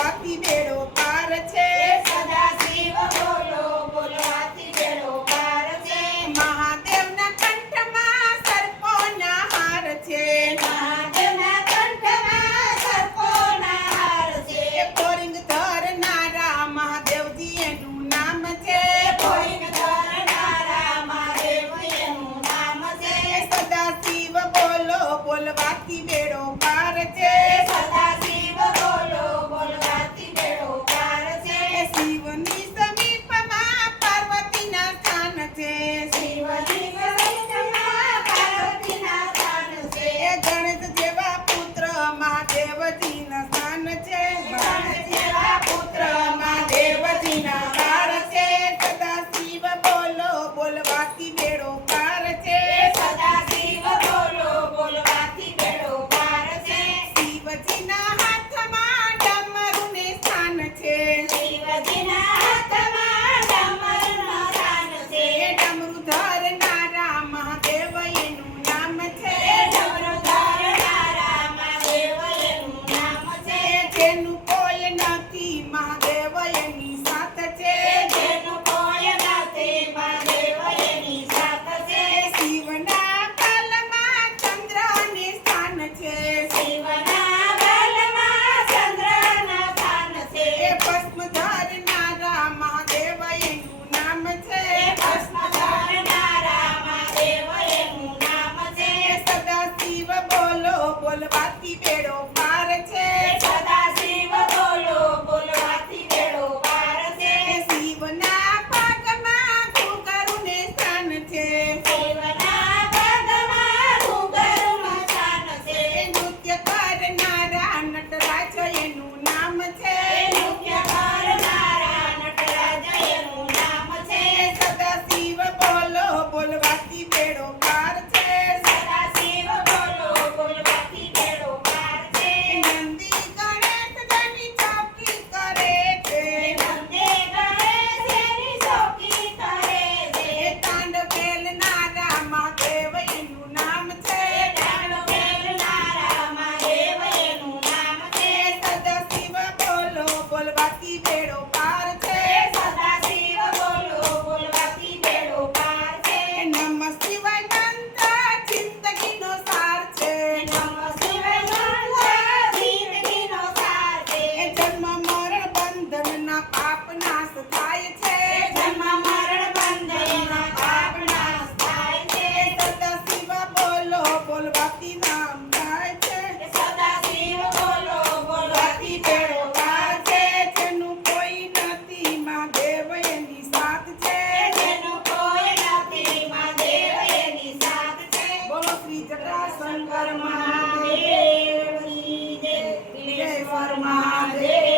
બોલવાથી બેડો પાર છે. સદાશિવ બોલો બોલવાથી બેડો પાર છે. મહાદેવના કંઠમાં સર્પોના હાર છે. મહાદેવના કંઠમાં સર્પોના હાર છે. પોરિંગ ધરનારા મહાદેવજી એનું નામ છે. પોઈન ધરનારા મહાદેવ એનું નામ છે. સદાશિવ બોલો બોલવાથી બેડો પાર છે. સદાશિવ બોલો બોલવાથી બેડો પાર છે. શિવની સમીપમાં પાર્વતીના સ્થાન છે. શિવજી સહિતમાં પાર્વતીના સ્થાન છે. ગણેશ જેવા પુત્ર મહાદેવજીના સ્થાન છે. ગણેશ જેવા પુત્ર મહાદેવજીના બાળ છે. સદાશિવ બોલો બોલવાથી બેડો પાર છે. સદાશિવ બોલો બોલવાથી બેડો પાર છે. શિવજીના હાથમાં ડમરુને સ્થાન છે. શિવજીના હાથમાં ડમરુનું દાન છે. ડમરુ ધરનારા મહાદેવ એનું નામ છે. ડમરુ ધરનારા મહાદેવ એનું નામ છે. જેનું કોઈ નથી મહાદેવ એની સાથ છે. જેનું કોઈ નથી મહાદેવ એની સાથ છે. શિવના કાલમાં ચંદ્રને સ્થાન છે. શિવના ગલમાં ચંદ્રના સ્થાન છે. ભસ્મ ધરનારા મહાદેવ એનું નામ છે. ભસ્મ ધરનારા મહાદેવ એનું નામ છે. સદાશિવ બોલો બોલવાથી બેડો પાર છે. સદાશિવ બોલો બોલવાથી બેડો પાર છે. શિવના પગમાં ઘૂંઘરુને સ્થાન છે. શિવના પગમાં ઘૂંઘરનું સ્થાન છે. નૃત્ય કરનારા નટરાજ એનું નામ છે. નૃત્ય કરનારા નટરાજ એનું નામ છે. સદાશિવ બોલો બોલવાથી બેડો પાર છે. સદાશિવ બોલો બોલવાથી બેડો પાર છે. નંદી ગણેશ જેની ચોકી કરે છે. નંદે ગણેશ એની ચોકી કરે છે. તાંડ ફેલનારા મહાદેવ એનું નામ છે. દાન ફેરનારા મહાદેવ એનું નામ છે. સદાશિવ બોલો બોલવાથી બેડો પાર છે. સદાશિવ બોલો બોલવાથી બેડો પાર છે. નમઃ શિવાય મંત્ર જિંદગીનો સાર છે. નમઃ શિવાય મંત્ર જિંદગીનો સાર છે. જન્મ મરણ બંધનના પાપ નાશ થાય છે. જન્મ મરણ બંધનના પાપ નાશ થાય છે. સદાશિવ બોલો બોલવાથી નામ થાય છે. સદાશિવ બોલો બોલવાથી બેડો બેડો પાર પાર છે. છે. જેનું કોઈ નથી મહાદેવ એની સાથ છે. જેનું કોઈ નથી મહાદેવ એની સાથ છે. બોલો શ્રી જટાશંકર મહાદેવ મહાદેવની જય. જય સ્વર મહાદેવ.